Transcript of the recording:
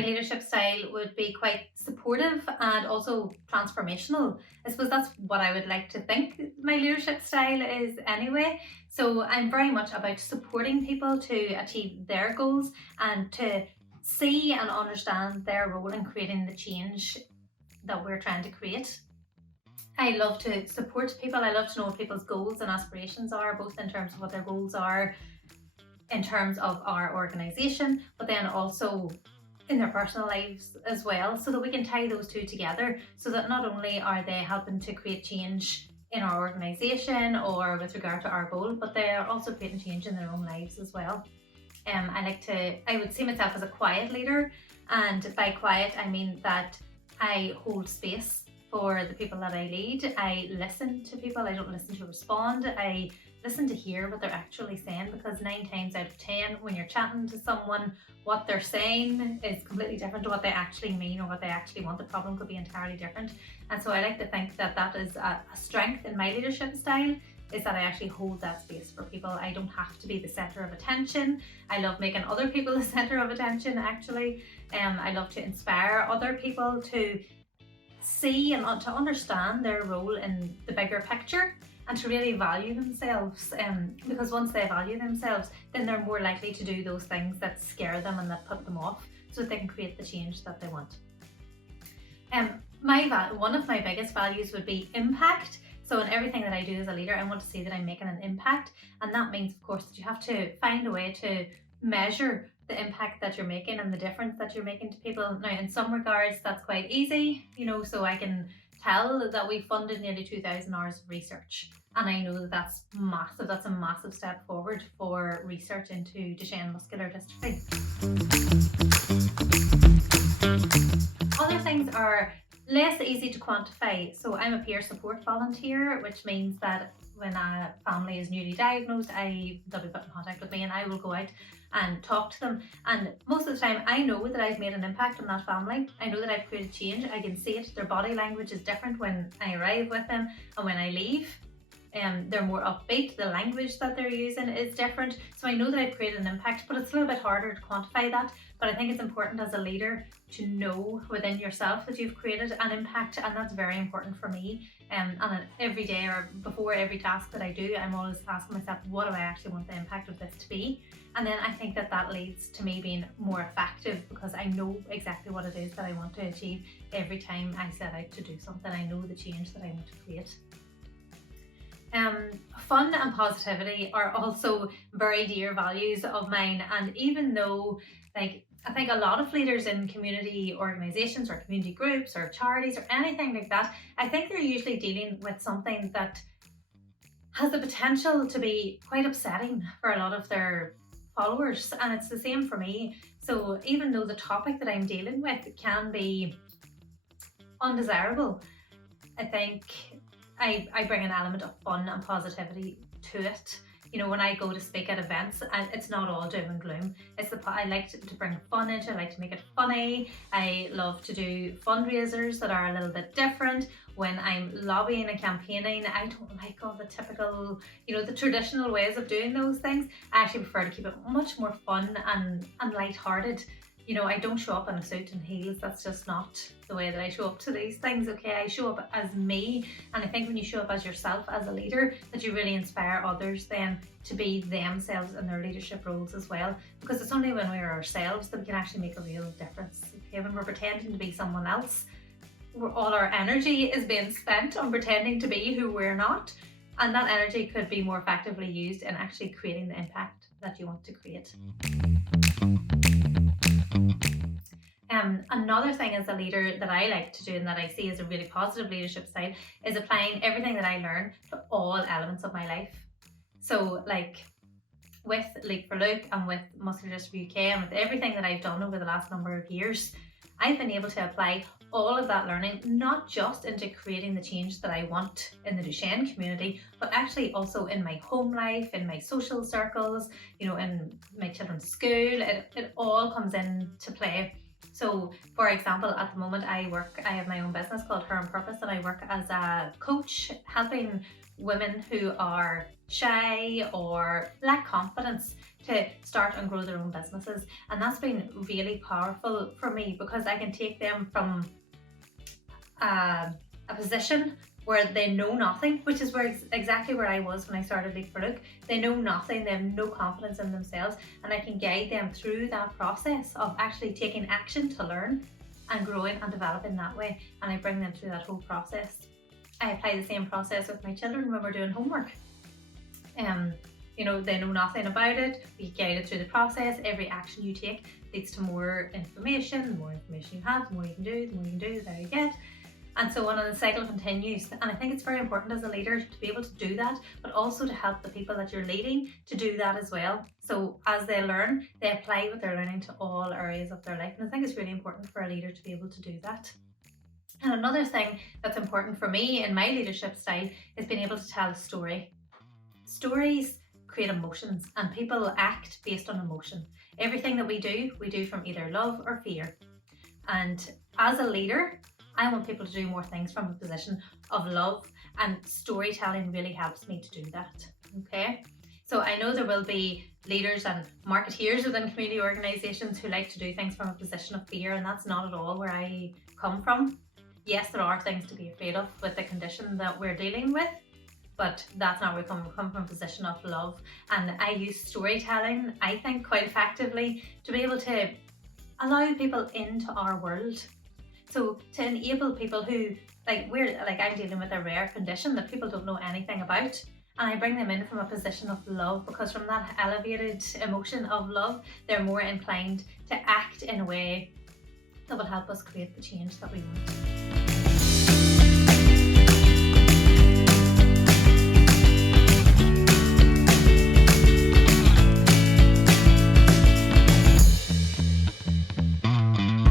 my leadership style would be quite supportive and also transformational. I suppose that's what I would like to think my leadership style is anyway. So I'm very much about supporting people to achieve their goals and to see and understand their role in creating the change that we're trying to create. I love to support people. I love to know what people's goals and aspirations are, both in terms of what their goals are in terms of our organisation, but then also in their personal lives as well, so that we can tie those two together, so that not only are they helping to create change in our organisation or with regard to our goal, but they are also creating change in their own lives as well. I would see myself as a quiet leader, and by quiet I mean that I hold space for the people that I lead. I listen to people. I don't listen to respond. I listen to hear what they're actually saying, because 9 times out of 10 when you're chatting to someone, what they're saying is completely different to what they actually mean or what they actually want. The problem could be entirely different. And so I like to think that that is a strength in my leadership style, is that I actually hold that space for people. I don't have to be the center of attention. I love making other people the center of attention, actually. I love to inspire other people to see and to understand their role in the bigger picture, and to really value themselves, because once they value themselves, then they're more likely to do those things that scare them and that put them off, so that they can create the change that they want. One of my biggest values would be impact. So in everything that I do as a leader, I want to see that I'm making an impact, and that means, of course, that you have to find a way to measure the impact that you're making and the difference that you're making to people. Now, in some regards, that's quite easy, so I can tell that we funded nearly 2,000 hours of research, and I know that that's massive. That's a massive step forward for research into Duchenne muscular dystrophy. Other things are less easy to quantify. So I'm a peer support volunteer, which means that when a family is newly diagnosed, they'll be put in contact with me, and I will go out and talk to them. And most of the time I know that I've made an impact on that family. I know that I've created change. I can see it. Their body language is different when I arrive with them and when I leave. They're more upbeat. The language that they're using is different. So I know that I've created an impact, but it's a little bit harder to quantify that. But I think it's important as a leader to know within yourself that you've created an impact, and that's very important for me. And every day or before every task that I do, I'm always asking myself, what do I actually want the impact of this to be? And then I think that leads to me being more effective, because I know exactly what it is that I want to achieve every time I set out to do something. I know the change that I want to create. Fun and positivity are also very dear values of mine, and even though I think a lot of leaders in community organisations or community groups or charities or anything like that, I think they're usually dealing with something that has the potential to be quite upsetting for a lot of their followers, and it's the same for me. So even though the topic that I'm dealing with can be undesirable, I think I bring an element of fun and positivity to it. When I go to speak at events, and it's not all doom and gloom. I like to bring fun into it. I like to make it funny. I love to do fundraisers that are a little bit different. When I'm lobbying and campaigning, I don't like all the typical, the traditional ways of doing those things. I actually prefer to keep it much more fun and lighthearted. I don't show up in a suit and heels. That's just not the way that I show up to these things, okay? I show up as me, and I think when you show up as yourself as a leader, that you really inspire others then to be themselves in their leadership roles as well, because it's only when we're ourselves that we can actually make a real difference. Okay? When we're pretending to be someone else, all our energy is being spent on pretending to be who we're not, and that energy could be more effectively used in actually creating the impact that you want to create. Another thing as a leader that I like to do and that I see as a really positive leadership style is applying everything that I learn to all elements of my life. So with Leap for Luke and with Muscular Dystrophy UK and with everything that I've done over the last number of years, I've been able to apply all of that learning, not just into creating the change that I want in the Duchenne community, but actually also in my home life, in my social circles, in my children's school. It all comes into play. So for example, at the moment I have my own business called Her on Purpose, and I work as a coach, helping women who are shy or lack confidence to start and grow their own businesses. And that's been really powerful for me because I can take them from a position where they know nothing, which is exactly where I was when I started Leap for Look. They know nothing, they have no confidence in themselves, and I can guide them through that process of actually taking action to learn and growing and developing that way. And I bring them through that whole process. I apply the same process with my children when we're doing homework. You know, they know nothing about it. We guide it through the process. Every action you take leads to more information. The more information you have, the more you can do, the better you get. And so on, and the cycle continues. And I think it's very important as a leader to be able to do that, but also to help the people that you're leading to do that as well. So as they learn, they apply what they're learning to all areas of their life. And I think it's really important for a leader to be able to do that. And another thing that's important for me in my leadership style is being able to tell a story. Stories create emotions, and people act based on emotion. Everything that we do from either love or fear. And as a leader, I want people to do more things from a position of love, and storytelling really helps me to do that. Okay, so I know there will be leaders and marketeers within community organisations who like to do things from a position of fear, and that's not at all where I come from. Yes, there are things to be afraid of with the condition that we're dealing with, but that's not where we come from a position of love. And I use storytelling, I think, quite effectively to be able to allow people into our world. So to enable people who, I'm dealing with a rare condition that people don't know anything about, and I bring them in from a position of love, because from that elevated emotion of love, they're more inclined to act in a way that will help us create the change that we want.